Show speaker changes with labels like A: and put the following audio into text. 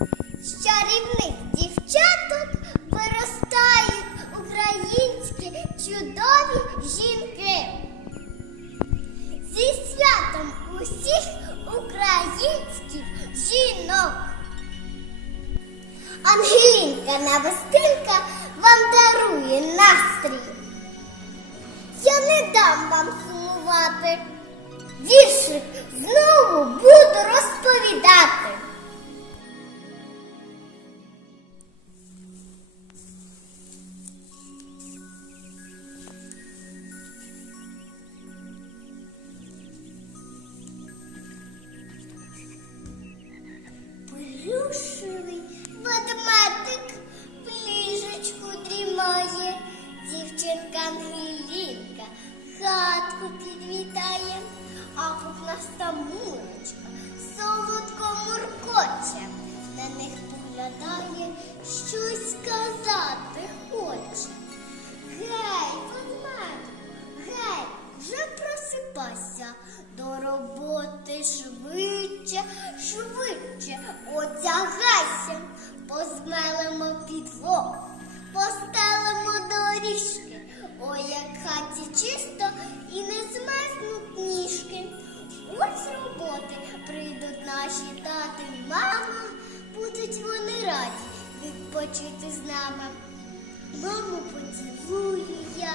A: З чарівних дівчаток виростають українські чудові жінки. Зі святом усіх українських жінок. Ангелінка Навестинка вам дарує настрій. Я не дам вам сумувати. Віршик знову буду Плюшевий ведмедик в ліжечку дрімає, дівчинка Ангелінка хатку підвітає, а пухнаста мурочка солодко муркоче, на них поглядає, щось сказати хоче. Просипайся до роботи швидше, швидше одягайся, позмелимо підлогу, постелимо доріжки. Ой, як хаті чисто і не змерзнуть ніжки. Ось роботи прийдуть наші тати мама, будуть вони раді відпочити з нами. Маму поцілую я,